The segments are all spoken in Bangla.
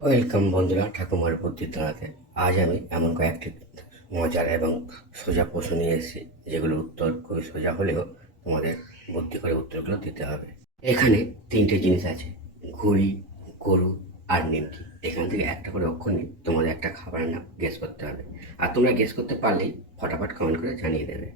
ওয়েলকাম বন্ধুরা ঠাকুমার বুদ্ধিতলাতে। আজ আমি এমন কয়েকটি মজার এবং সোজা প্রশ্ন নিয়ে এসেছি, যেগুলোর উত্তর খুবই সোজা হলেও তোমাদের বুদ্ধি করে উত্তরগুলো দিতে হবে। এখানে তিনটে জিনিস আছে: ঘুড়ি, গরু আর নিমকি। এখান থেকে একটা করে অক্ষর নিয়ে তোমাদের একটা খাবারের নাম গেস করতে হবে। আর তোমরা গেস করতে পারলেই ফটাফট কমেন্ট করে জানিয়ে দেবে।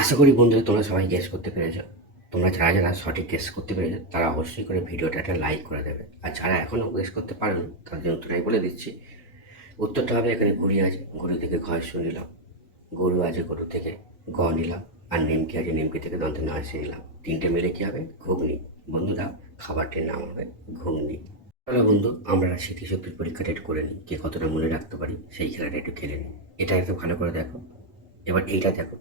আশা করি বন্ধুরা তোমরা সবাই গেস করতে পেরেছো। তোমরা যারা যারা সঠিক গেস করতে পেরেছো তারা অবশ্যই করে ভিডিওটা একটা লাইক করে দেবে। আর যারা এখনও গেস করতে পারেনি তাদের উত্তরটাই বলে দিচ্ছি। উত্তরটা হবে, এখানে ঘুড়ি আছে, ঘুড়ি থেকে ঘয়স নিলাম। গরু আছে, গরু থেকে গ নিলাম। আর নিমকি আছে, নিমকি থেকে দন্তে নয়সে নিলাম। তিনটে মিলে কি হবে? ঘুগনি। বন্ধুরা, খাবারটির নাম হবে ঘুগনি। চলো বন্ধু, আমরা স্মৃতিশক্তির পরীক্ষাটা একটু করে নিই, কে কতটা মনে রাখতে পারি সেই খেলাটা একটু খেলে নিই। এটা একটু ভালো করে দেখো। এবার এইটা দেখো।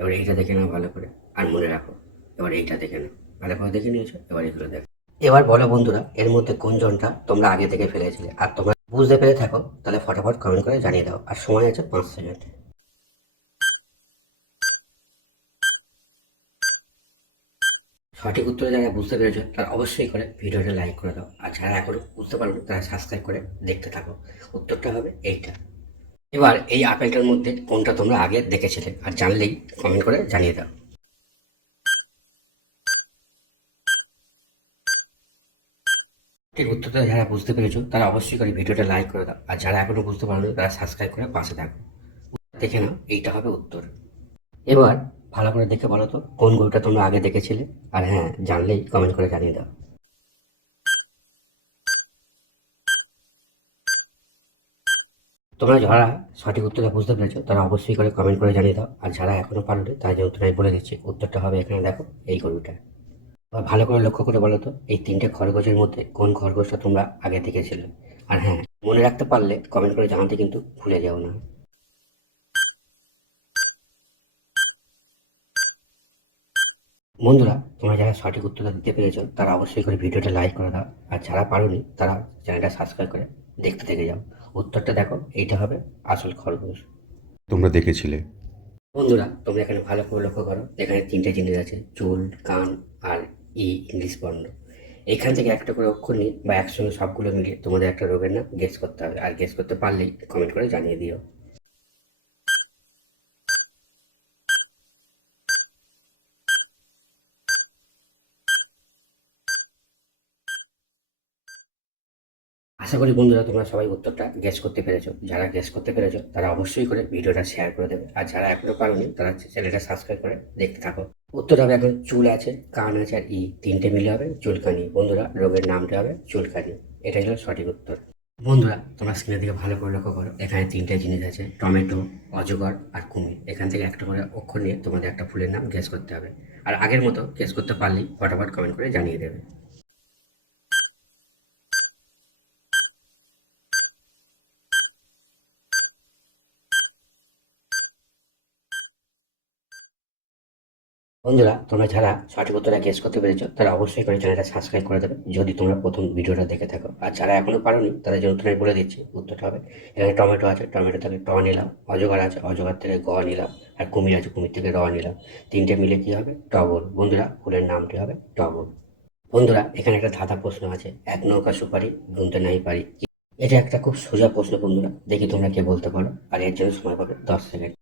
এবার এইটা দেখে নাও ভালো করে, আর মনে রাখো। এবার এইটা দেখে নাও, ভালো করে দেখে নিয়েছো, এবার এগুলো দেখো। এবার বলো বন্ধুরা, এর মধ্যে কোন জনটা তোমরা আগে থেকে ফেলেছিলে? আর তোমরা বুঝতে পেরে থাকো তাহলে ফটাফট কমেন্ট করে জানিয়ে দাও। আর সময় আছে 5 সেকেন্ড। সঠিক উত্তর যারা বুঝতে পেরেছো তারা অবশ্যই করে ভিডিওটা লাইক করে দাও। আর যারা এখনো বুঝতে পারোনি তারা সাবস্ক্রাইব করে দেখতে থাকো। উত্তরটা হবে এইটা। এবার এই আপেলটার মধ্যে কোনটা তোমরা আগে দেখেছিলে? আর জানলেই কমেন্ট করে জানিয়ে দাও। ঠিক উত্তরটা যারা বুঝতে পেরেছো তারা অবশ্যই করে ভিডিওটা লাইক করে দাও। আর যারা এখনো বুঝতে পারোনি তারা সাবস্ক্রাইব করে পাশে থাকো। দেখে নাও, এইটা হবে উত্তর। এবার ভালো করে দেখে বলো তো কোন গরুটা তোমরা আগে দেখেছিলে? আর হ্যাঁ, জানলেই কমেন্ট করে জানিয়ে দাও। তোমরা যারা সঠিক উত্তরটা বুঝতে পেরেছো তারা অবশ্যই করে কমেন্ট করে জানিয়ে দাও। আর যারা এখনো পারোনি তারা যে উত্তরটাই বলে দিচ্ছি, উত্তরটা হবে এখানে দেখো, এই গরুটা। এবার ভালো করে লক্ষ্য করে বলো তো এই তিনটে খরগোশের মধ্যে কোন খরগোশটা তোমরা আগে দেখেছিলে? আর হ্যাঁ, মনে রাখতে পারলে কমেন্ট করে জানাতে কিন্তু ভুলে যাও না। বন্ধুরা, তোমরা যারা সঠিক উত্তরটা দিতে পেরেছো তারা অবশ্যই করে ভিডিওটা লাইক করে দাও। আর যারা পারোনি তারা চ্যানেলটা সাবস্ক্রাইব করে দেখতে থেকে যাও। উত্তরটা দেখো, এইটা হবে আসল খরগোশ। তোমরা দেখেছিলে। বন্ধুরা, তোমরা এখানে ভালো করে লক্ষ্য করো, এখানে তিনটে জিনিস আছে: চুল, কান আর ইংলিশ বর্ণ। এখান থেকে একটা করে অক্ষর নিয়ে বা একসঙ্গে সবগুলো মিলিয়ে তোমাদের একটা রোগের নাম গেস করতে হবে। আর গেস করতে পারলেই কমেন্ট করে জানিয়ে দিও। আশা করি বন্ধুরা তোমরা সবাই উত্তরটা গেস করতে পেরেছো। যারা গেস করতে পেরেছো তারা অবশ্যই করে ভিডিওটা শেয়ার করে দেবে। আর যারা এখনো পারোনি তারা চ্যানেলটা সাবস্ক্রাইব করে দেখতে থাকো। উত্তর হবে, এখন চুল আছে, কান আছে আর তিনটে মিলে হবে চুলকানি। বন্ধুরা, রোগের নামটা হবে চুলকানি। এটাই হলো সঠিক উত্তর। বন্ধুরা, তোমরা স্ক্রিনের দিকে ভালো করে লক্ষ্য করো, এখানে তিনটে জিনিস আছে: টমেটো, অজগর আর কুমির। এখান থেকে একটা করে অক্ষর নিয়ে তোমাদের একটা ফুলের নাম গেস করতে হবে। আর আগের মতো গেস করতে পারলেই ফটাফট কমেন্ট করে জানিয়ে দেবে। বন্ধুরা, তোমরা যারা সঠিক উত্তরটা গেস করতে পেরেছো তারা অবশ্যই করে চ্যানেলটা সাবস্ক্রাইব করে দেবে যদি তোমরা প্রথম ভিডিওটা দেখে থাকো। আর যারা এখনো পারোনি তাদের যে উত্তরটা বলে দিচ্ছি, উত্তরটা হবে এখানে টমেটো আছে, টমেটো থেকে ট নিলাম। অজগর আছে, অজগর থেকে গ নিলাম। আর কুমির আছে, কুমির থেকে র নিলাম। তিনটে মিলে কি হবে? টগর। বন্ধুরা, ফুলের নামটি হবে টগর। বন্ধুরা, এখানে একটা ধাঁধা প্রশ্ন আছে: এক নৌকা সুপারি, গুনতে নাই পারি। এটা একটা খুব সোজা প্রশ্ন বন্ধুরা, দেখি তোমরা কে বলতে পারো। আর এর জন্য সময় পাবে 10 সেকেন্ড।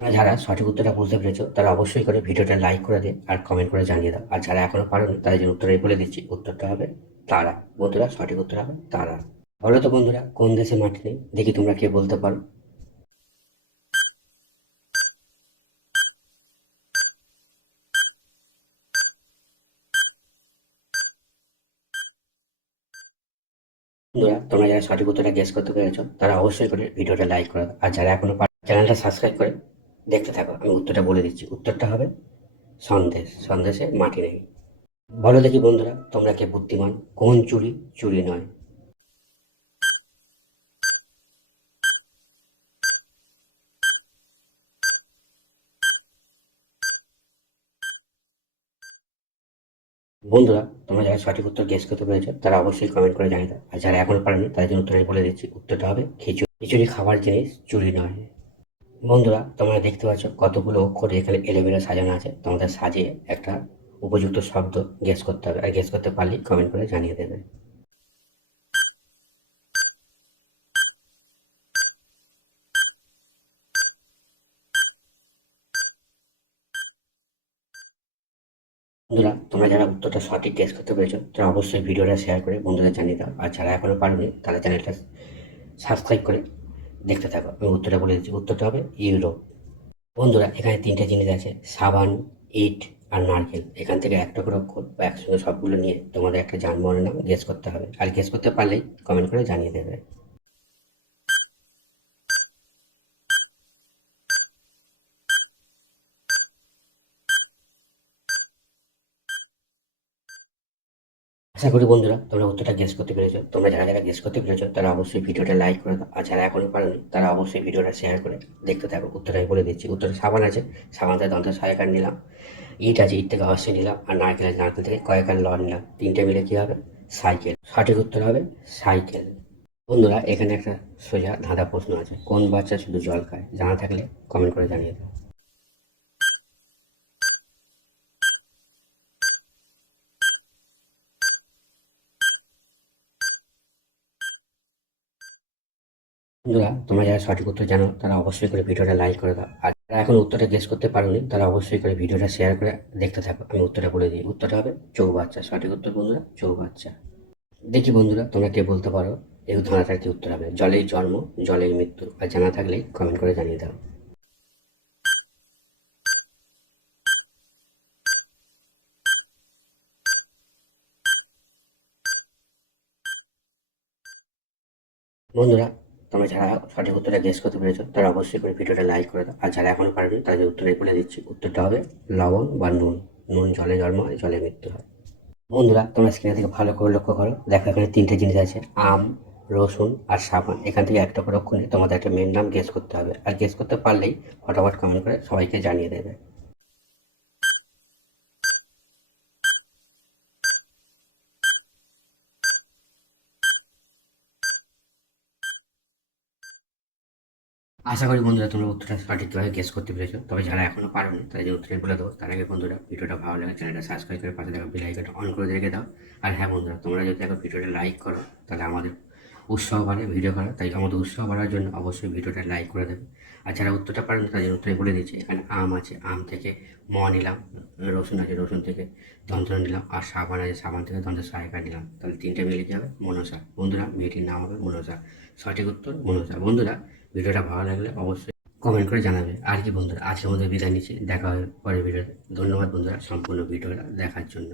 তোমরা যারা সঠিক উত্তরটা বুঝতে পেরেছো তারা অবশ্যই করে ভিডিওটা লাইক করে দে আর কমেন্ট করে জানিয়ে দাও। আর যারা এখনো পারোনি তাদের জন্য উত্তরটাই বলে দিচ্ছি, উত্তরটা হবে তারা। বন্ধুরা, সঠিক উত্তর হবে তারা। বলো তো বন্ধুরা, কোন দেশে মাটি নেই? দেখি তোমরা কে বলতে পারো। বন্ধুরা, তোমরা যারা সঠিক উত্তরটা গেস করতে পেরেছো তারা অবশ্যই করে ভিডিওটা লাইক করে দাও। আর যারা এখনো চ্যানেলটা সাবস্ক্রাইব করে দেখতে থাকো, আমি উত্তরটা বলে দিচ্ছি, উত্তরটা হবে সন্দেশ। সন্দেশে মাটি নেই। বলো দেখি বন্ধুরা, তোমরা কে বুদ্ধিমান? কোন চুড়ি চুড়ি নয়? বন্ধুরা, তোমরা যারা সঠিক উত্তর গেস করতে পেরেছো তারা অবশ্যই কমেন্ট করে জানিয়ে দাও। আর যারা এখনো পারেনি তাদের জন্য উত্তর আমি বলে দিচ্ছি, উত্তরটা হবে খিচুড়ি। খিচুড়ি খাবার জিনিস, চুরি নয়। বন্ধুরা, তোমরা দেখতে পাচ্ছ কতগুলো অক্ষর এখানে এলোমেলো সাজানো আছে। তোমাদের সাজিয়ে একটা উপযুক্ত শব্দ গেস করতে হবে, আর গেস করতে পারলে কমেন্ট করে জানিয়ে দেবে। বন্ধুরা, তোমরা যারা উত্তরটা সঠিক গেস করতে পেরেছো তারা অবশ্যই ভিডিওটা শেয়ার করে বন্ধুদের জানিয়ে দাও। আর যারা এখনো পারোনি তারা চ্যানেলটা সাবস্ক্রাইব করে দেখতে থাকো। আমি উত্তরটা বলে দিচ্ছি, উত্তরটা হবে ইউরোপ। বন্ধুরা, এখানে তিনটে জিনিস আছে, সাবান, ইট আর নারকেল। এখান থেকে একটা করে অক্ষর বা একসঙ্গে সবগুলো নিয়ে তোমাদের একটা যানবাহনের নাম গেস করতে হবে, আর গেস করতে পারলেই কমেন্ট করে জানিয়ে দেবে। আশা করি বন্ধুরা তোমরা উত্তরটা গেস করতে পেরেছো। তোমরা যারা যারা গেস করতে পেরেছো তারা অবশ্যই ভিডিওটা লাইক করে দাও, আর যারা এখনো পারেনি তারা অবশ্যই ভিডিওটা শেয়ার করে দেখতে থাকো। উত্তরটা আমি বলে দিচ্ছি, উত্তরটা সাবান আছে, সাবান থেকে দন্তের সহায়কার নিলাম। ইট আছে, ইট থেকে হর্ষে নিলাম। আর নারকেল আছে, নারকেল থেকে কয়েকার ল নিলাম। তিনটে মিলে কী হবে? সাইকেল। সঠিক উত্তর হবে সাইকেল। বন্ধুরা, এখানে একটা সোজা ধাঁধা প্রশ্ন আছে, কোন বাচ্চা শুধু জল খায়? জানা থাকলে কমেন্ট করে জানিয়ে দাও। বন্ধুরা, তোমরা যারা সঠিক উত্তর জানো তারা অবশ্যই করে ভিডিওটা লাইক করে দাও, আর যারা এখন উত্তরটা গেস করতে পারোনি তারা অবশ্যই করে ভিডিওটা শেয়ার করে দেখতে থাকো। আমি উত্তরটা বলে দিই, উত্তরটা হবে চৌবাচ্চা। সঠিক উত্তর বন্ধুরা, চৌবাচ্চা। দেখি বন্ধুরা, তোমরা কে বলতে পারো এই ধাঁধাটার কি উত্তর হবে? জলেই জন্ম, জলেই মৃত্যু। আর জানা থাকলে কমেন্ট করে জানিয়ে দাও। বন্ধুরা, তোমরা যারা সঠিক উত্তরটা গেস করতে পেরেছো তারা অবশ্যই করে ভিডিওটা লাইক করে দাও, আর যারা এখনো পারেনি তাদের উত্তরটাই বলে দিচ্ছি, উত্তরটা হবে লবণ বা নুন। নুন জলে জন্ম হয়, জলে মৃত্যু হয়। বন্ধুরা, তোমরা স্ক্রিনে থেকে ভালো করে লক্ষ্য করো, দেখো এখানে তিনটে জিনিস আছে, আম, রসুন আর সাবান। এখান থেকে একটা করে অক্ষর নিয়ে তোমাদের একটা মেন নাম গেস করতে হবে, আর গেস করতে পারলেই ফটাফট কমেন্ট করে সবাইকে জানিয়ে দেবে। আশা করি বন্ধুরা তোমরা উত্তরটা সঠিকভাবে গেস করতে পেরেছো। তবে যারা এখনো পারোনি তাদের যে উত্তরটা বলে দেবো, তার আগে বন্ধুরা ভিডিওটা ভালো লাগে চ্যানেলটা সাবস্ক্রাইব করে পাশে থাকা বেল আইকনটা অন করে রেখে দাও। আর হ্যাঁ বন্ধুরা, তোমরা যদি এখন ভিডিওটা লাইক করো তাহলে আমাদের উৎসাহ বাড়ে ভিডিও করা। তাই আমাদের উৎসাহ বাড়ার জন্য অবশ্যই ভিডিওটা লাইক করে দেবে। আর যারা উত্তরটা পারেন তাদের উত্তরে বলে দিচ্ছি, এখানে আম আছে, আম থেকে ম নিলাম। রসুন আছে, রসুন থেকে দন্ত্র নিলাম। আর সাবান আছে, সাবান থেকে দন্তের সহায়িকা নিলাম। তাহলে তিনটে মিলে কী হবে? মনসা। বন্ধুরা, মেয়েটির নাম হবে মনসা। সঠিক উত্তর মনসা। বন্ধুরা, ভিডিওটা ভালো লাগলে অবশ্যই কমেন্ট করে জানাবে। আর কি বন্ধুরা, আজকে আমাদের বিদায় নিচ্ছি, দেখা হবে পরের ভিডিওতে। ধন্যবাদ বন্ধুরা সম্পূর্ণ ভিডিওটা দেখার জন্য।